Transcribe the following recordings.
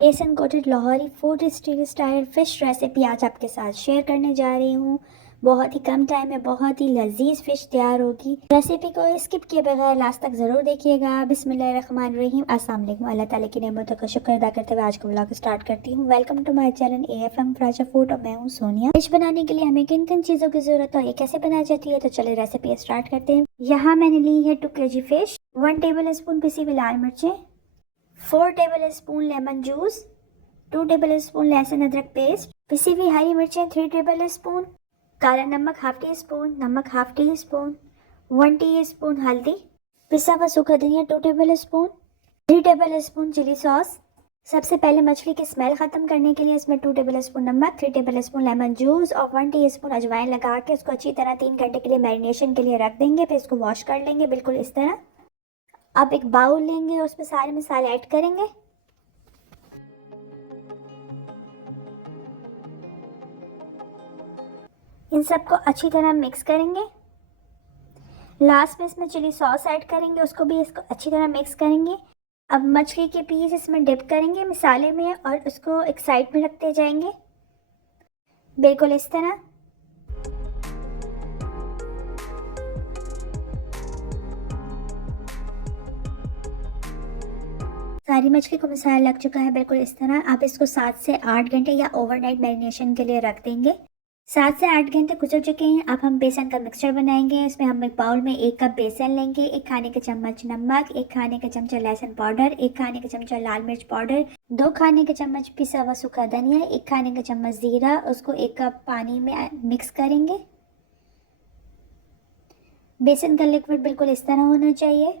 बेसन coated Lahori food street style fish recipe आज आपके साथ शेयर करने जा रही हूँ। बहुत ही कम टाइम में बहुत ही लजीज फ़िश तैयार होगी। रेसिपी को स्किप किए बगैर लास्ट तक ज़रूर देखिएगा। बिस्मिल्लाहिर्रहमानिर्रहीम। अस्सलाम वालेकुम। अल्लाह ताला की नेमतों का शुक्र अदा करते हुए आज का व्लॉग स्टार्ट करती हूँ। Welcome to my channel AFM फ्राजा फूड और मैं हूँ सोनिया। फ़िश बनाने के लिए हमें किन किन चीज़ों की ज़रूरत है, ये कैसे बनाई जाती है, तो चले रेसिपी स्टार्ट करते हैं। यहाँ मैंने ली है 2 kg फ़िश, 1 टेबल स्पून पिसी हुई लाल मिर्चें, 4 table spoon lemon juice, 2 table spoon लहसुन अदरक पेस्ट, पिसी हुई हरी मिर्चें 3 टेबल स्पून, काला नमक हाफ टी स्पून, नमक हाफ टी स्पून, 1 टीस्पून हल्दी, पिसा हुआ सूखा धनिया 2 tablespoon, 3 tablespoon chilli sauce. सबसे पहले मछली की स्मेल खत्म करने के लिए इसमें 2 टेबल स्पून नमक, 3 टेबल स्पून लेमन जूस और 1 टीस्पून अजवाइन लगा के उसको अच्छी तरह 3 घंटे के लिए मैरिनेशन के लिए रख देंगे। फिर इसको वॉश कर लेंगे बिल्कुल इस तरह। अब एक बाउल लेंगे, उसमें सारे मसाले ऐड करेंगे। इन सबको अच्छी तरह मिक्स करेंगे। लास्ट में इसमें चिली सॉस ऐड करेंगे, उसको भी इसको अच्छी तरह मिक्स करेंगे। अब मछली के पीस इसमें डिप करेंगे मसाले में और उसको एक साइड में रखते जाएंगे बिल्कुल इस तरह। सारी मछली को मसाला लग चुका है बिल्कुल इस तरह। आप इसको 7 से 8 घंटे या ओवरनाइट मैरिनेशन के लिए रख देंगे। 7 से 8 घंटे गुजर चुके हैं। अब हम बेसन का मिक्सचर बनाएंगे। इसमें हम एक बाउल में 1 कप बेसन लेंगे, 1 खाने का चम्मच नमक, 1 खाने का चमचा लहसुन पाउडर, 1 खाने का चमचा लाल मिर्च पाउडर, 2 खाने का चम्मच पिसा हुआ सूखा धनिया, 1 खाने का चम्मच जीरा। उसको 1 कप पानी में मिक्स करेंगे। बेसन का लिक्विड बिल्कुल इस तरह होना चाहिए।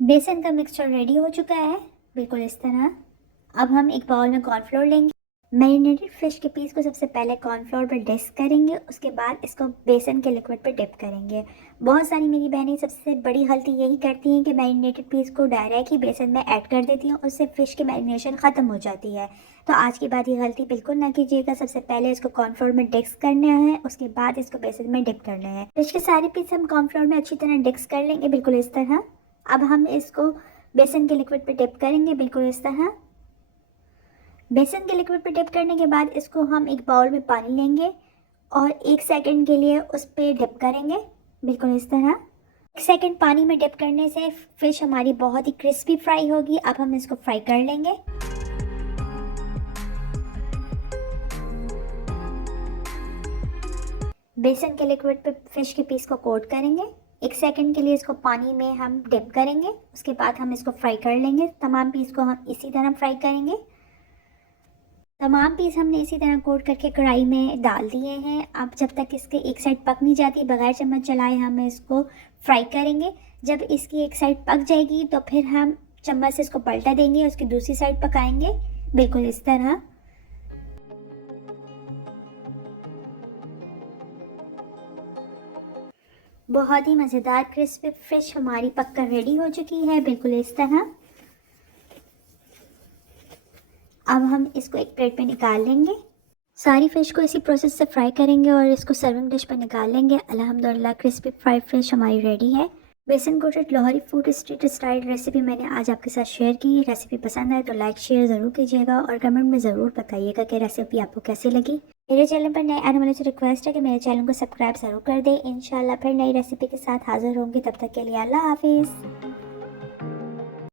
बेसन का मिक्सचर रेडी हो चुका है बिल्कुल इस तरह। अब हम एक बाउल में कॉर्नफ्लोर लेंगे। मैरिनेटेड फिश के पीस को सबसे पहले कॉर्नफ्लोर पर डिप करेंगे, उसके बाद इसको बेसन के लिक्विड पर डिप करेंगे। बहुत सारी मेरी बहनें सबसे बड़ी गलती यही करती हैं कि मैरिनेटेड पीस को डायरेक्ट ही बेसन में ऐड कर देती हैं, उससे फ़िश की मैरिनेशन ख़त्म हो जाती है। तो आज के बाद ये गलती बिल्कुल ना कीजिएगा। सबसे पहले इसको कॉर्नफ्लोर में डिप्स करना है, उसके बाद इसको बेसन में डिप करना है। फिश के सारे पीस हम कॉर्नफ्लोर में अच्छी तरह डिप्स कर लेंगे बिल्कुल इस तरह। अब हम इसको बेसन के लिक्विड पर डिप करेंगे बिल्कुल इस तरह। बेसन के लिक्विड पर डिप करने के बाद इसको हम एक बाउल में पानी लेंगे और 1 सेकंड के लिए उस पर डिप करेंगे बिल्कुल इस तरह। 1 सेकंड पानी में डिप करने से फ़िश हमारी बहुत ही क्रिस्पी फ्राई होगी। अब हम इसको फ्राई कर लेंगे। बेसन के लिक्विड पे फ़िश के पीस को कोट करेंगे। 1 सेकंड के लिए इसको पानी में हम डिप करेंगे, उसके बाद हम इसको फ्राई कर लेंगे। तमाम पीस को हम इसी तरह फ्राई करेंगे। तमाम पीस हमने इसी तरह कोट करके कढ़ाई में डाल दिए हैं। अब जब तक इसके एक साइड पक नहीं जाती, बगैर चम्मच चलाए हम इसको फ्राई करेंगे। जब इसकी एक साइड पक जाएगी तो फिर हम चम्मच से इसको पलटा देंगे, उसकी दूसरी साइड पकाएंगे बिल्कुल इस तरह। बहुत ही मज़ेदार क्रिस्पी फ़िश हमारी पककर रेडी हो चुकी है बिल्कुल इस तरह। अब हम इसको एक प्लेट में निकाल लेंगे। सारी फ़िश को इसी प्रोसेस से फ्राई करेंगे और इसको सर्विंग डिश पर निकाल लेंगे। अल्हम्दुलिल्लाह क्रिस्पी फ्राइड फ़िश हमारी रेडी है। बेसन coated Lahori food street style recipe मैंने आज आपके साथ शेयर की। रेसिपी पसंद आए तो लाइक शेयर ज़रूर कीजिएगा और कमेंट में ज़रूर बताइएगा कि रेसिपी आपको कैसी लगी। मेरे चैनल पर नए आने वाले से रिक्वेस्ट है कि मेरे चैनल को सब्सक्राइब ज़रूर कर दें। इंशाल्लाह फिर नई रेसिपी के साथ हाज़िर होंगी। तब तक के लिए अल्लाह हाफिज़।